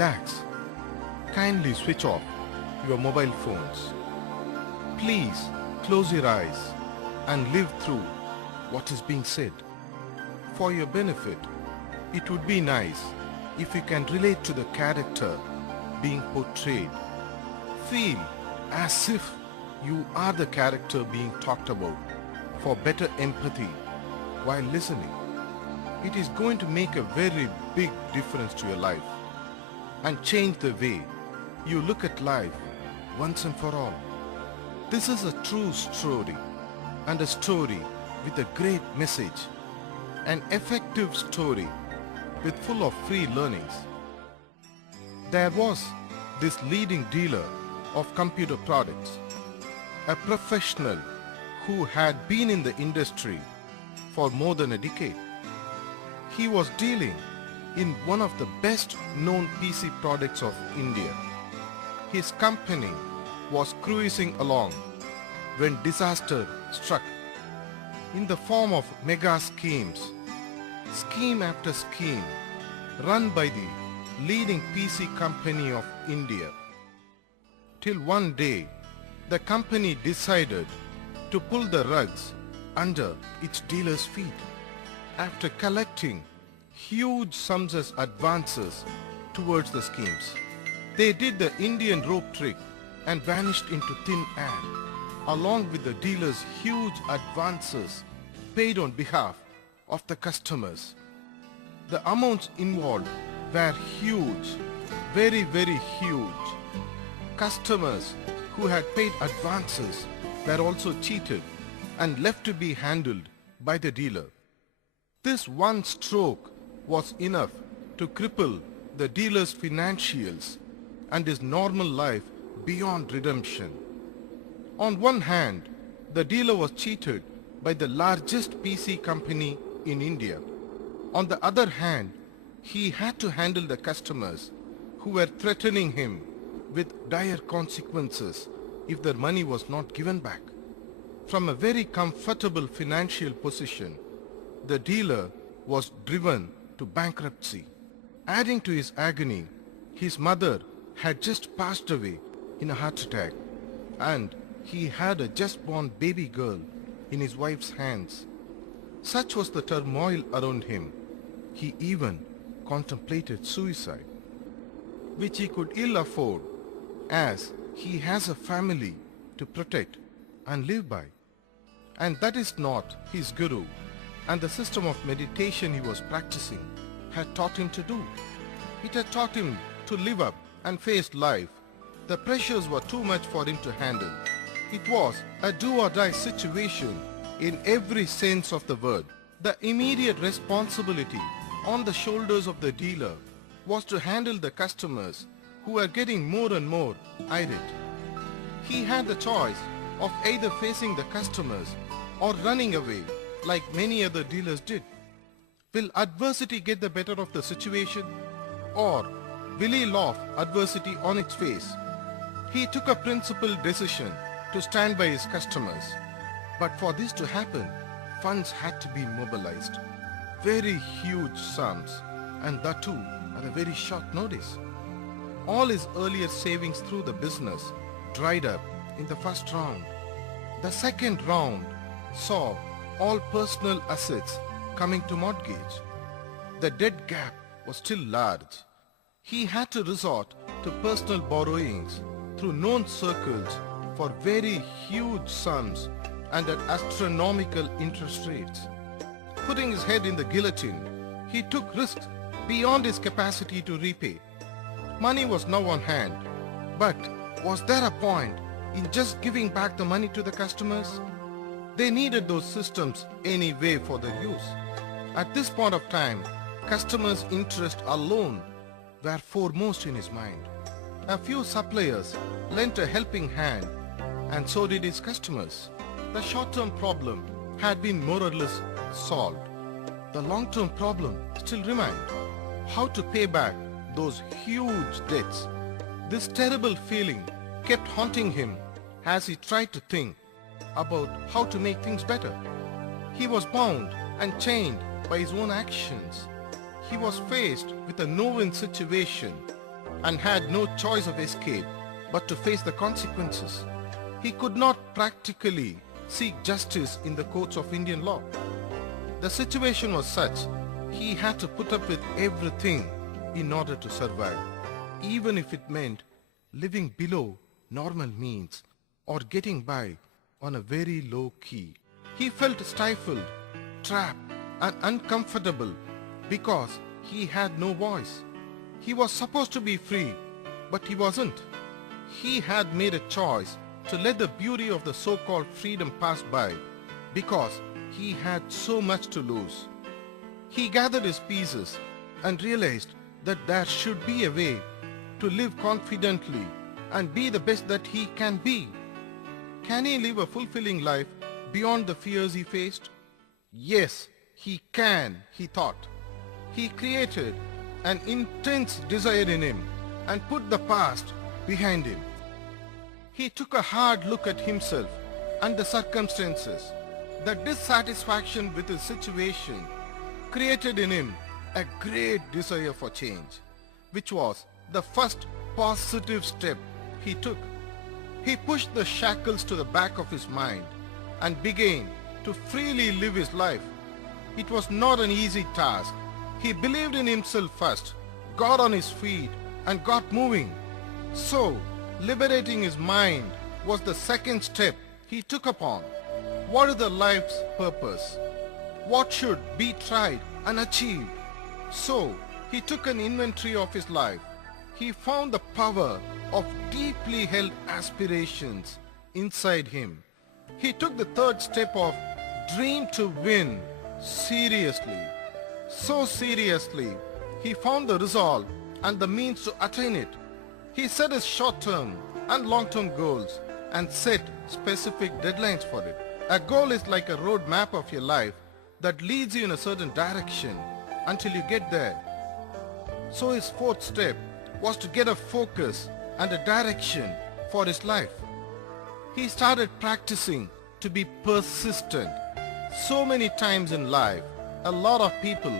relax. Kindly switch off your mobile phones. Please close your eyes and live through what is being said. For your benefit, it would be nice if you can relate to the character being portrayed. Feel as if you are the character being talked about for better empathy while listening. It is going to make a very big difference to your life and change the way you look at life once and for all. This is a true story and a story with a great message, an effective story with full of free learnings. There was this leading dealer of computer products, a professional who had been in the industry for more than a decade. He was dealing in one of the best known PC products of India. His company was cruising along when disaster struck in the form of mega schemes, scheme after scheme run by the leading PC company of India. Till one day, the company decided to pull the rugs under its dealers' feet. After collecting huge sums as advances towards the schemes, they did the Indian rope trick and vanished into thin air, along with the dealers' huge advances paid on behalf of the customers. The amounts involved were huge, very, very huge. Customers who had paid advances were also cheated and left to be handled by the dealer. This one stroke was enough to cripple the dealer's financials and his normal life beyond redemption. On one hand, the dealer was cheated by the largest PC company in India. On the other hand, he had to handle the customers who were threatening him with dire consequences if their money was not given back. From a very comfortable financial position, the dealer was driven to bankruptcy. Adding to his agony, his mother had just passed away in a heart attack, and he had a just-born baby girl in his wife's hands. Such was the turmoil around him, he even contemplated suicide, which he could ill afford, as he has a family to protect and live by. And that is not his guru and the system of meditation he was practicing had taught him to do. It had taught him to live up and face life. The pressures were too much for him to handle. It was a do-or-die situation in every sense of the word. The immediate responsibility on the shoulders of the dealer was to handle the customers who were getting more and more irate. He had the choice of either facing the customers or running away like many other dealers did. Will adversity get the better of the situation, or will he laugh adversity on its face? He took a principled decision to stand by his customers. But for this to happen, funds had to be mobilized. Very huge sums, and that too at a very short notice. All his earlier savings through the business dried up in the first round. The second round saw all personal assets coming to mortgage. The debt gap was still large. He had to resort to personal borrowings through known circles for very huge sums and at astronomical interest rates. Putting his head in the guillotine, he took risks beyond his capacity to repay. Money was now on hand, but was there a point in just giving back the money to the customers? They needed those systems anyway for their use. At this point of time, customers' interest alone were foremost in his mind. A few suppliers lent a helping hand, and so did his customers. The short-term problem had been more or less solved. The long-term problem still remained: how to pay back those huge debts. This terrible feeling kept haunting him as he tried to think about how to make things better. He was bound and chained by his own actions. He was faced with a no-win situation. and had no choice of escape but to face the consequences. He could not practically seek justice in the courts of Indian law. The situation was such, he had to put up with everything in order to survive, even if it meant living below normal means or getting by on a very low key. He felt stifled, trapped and uncomfortable because he had no voice. He was supposed to be free, but he wasn't. He had made a choice to let the beauty of the so-called freedom pass by because he had so much to lose. He gathered his pieces and realized that there should be a way to live confidently and be the best that he can be. Can he live a fulfilling life beyond the fears he faced? Yes, he can, he thought. He created an intense desire in him and put the past behind him. He took a hard look at himself and the circumstances. The dissatisfaction with his situation created in him a great desire for change, which was the first positive step he took. He pushed the shackles to the back of his mind and began to freely live his life. It was not an easy task. He believed in himself first, got on his feet and got moving. So, liberating his mind was the second step he took upon. What is the life's purpose? What should be tried and achieved? So, he took an inventory of his life. He found the power of deeply held aspirations inside him. He took the third step of dream to win seriously. So seriously, he found the resolve and the means to attain it. He set his short-term and long-term goals and set specific deadlines for it. A goal is like a road map of your life that leads you in a certain direction until you get there. So his fourth step was to get a focus and a direction for his life. He started practicing to be persistent. So many times in life, a lot of people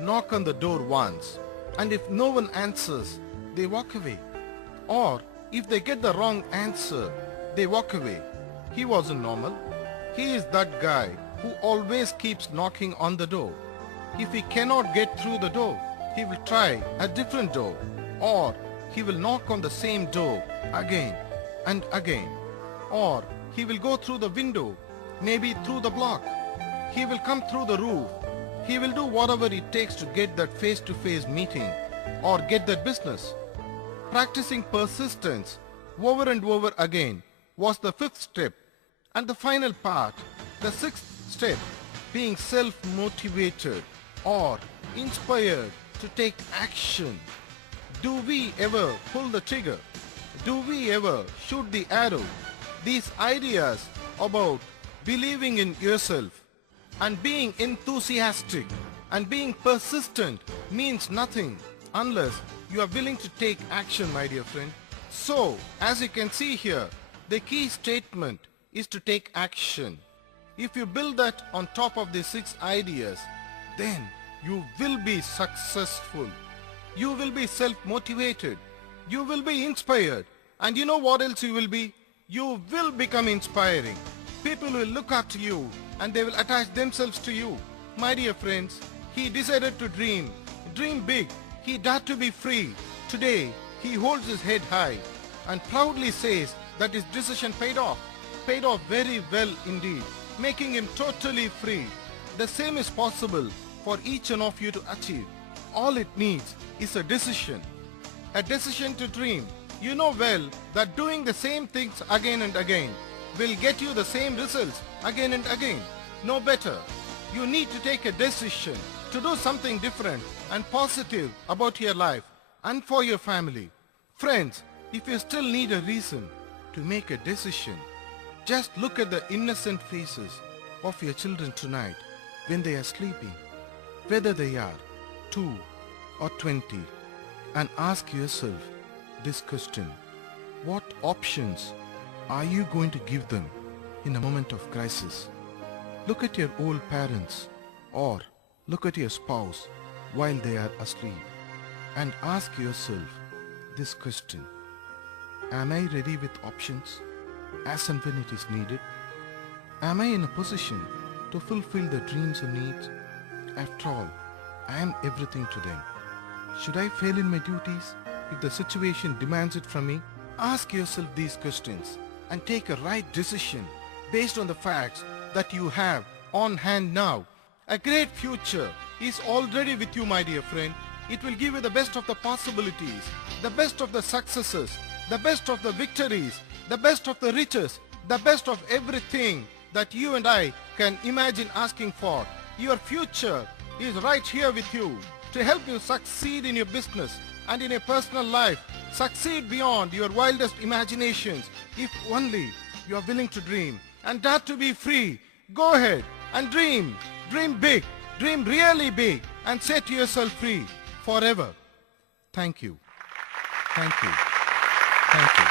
knock on the door once, and if no one answers, they walk away. Or if they get the wrong answer, they walk away. He wasn't normal. He is that guy who always keeps knocking on the door. If he cannot get through the door, he will try a different door, or he will knock on the same door again and again, or he will go through the window, maybe through the block. He will come through the roof. He will do whatever it takes to get that face-to-face meeting or get that business. Practicing persistence over and over again was the fifth step. And the final part, the sixth step, being self-motivated or inspired to take action. Do we ever pull the trigger? Do we ever shoot the arrow? These ideas about believing in yourself and being enthusiastic and being persistent means nothing unless you are willing to take action, my dear friend. So, as you can see here, the key statement is to take action. If you build that on top of the 6 ideas, then you will be successful. You will be self-motivated. You will be inspired. And you know what else you will be? You will become inspiring. People will look up to you and they will attach themselves to you. My dear friends, he decided to dream big. He dared to be free. Today, he holds his head high and proudly says that his decision paid off very well indeed, making him totally free. The same is possible for each one of you to achieve. All it needs is a decision to dream. You know well that doing the same things again and again will get you the same results again and again. No better. You need to take a decision to do something different and positive about your life and for your family. Friends, if you still need a reason to make a decision, just look at the innocent faces of your children tonight when they are sleeping, whether they are 2 or 20, and ask yourself this question: what options are you going to give them in a moment of crisis? Look at your old parents or look at your spouse while they are asleep and ask yourself this question. Am I ready with options as and when it is needed? Am I in a position to fulfill the dreams and needs? After all, I am everything to them. Should I fail in my duties if the situation demands it from me? Ask yourself these questions and take a right decision based on the facts that you have on hand now. A great future is already with you, my dear friend. It will give you the best of the possibilities, the best of the successes, the best of the victories, the best of the riches, the best of everything that you and I can imagine asking for. Your future is right here with you to help you succeed in your business and in your personal life. Succeed beyond your wildest imaginations if only you are willing to dream and dare to be free. Go ahead and dream. Dream big. Dream really big and set yourself free forever. Thank you. Thank you. Thank you.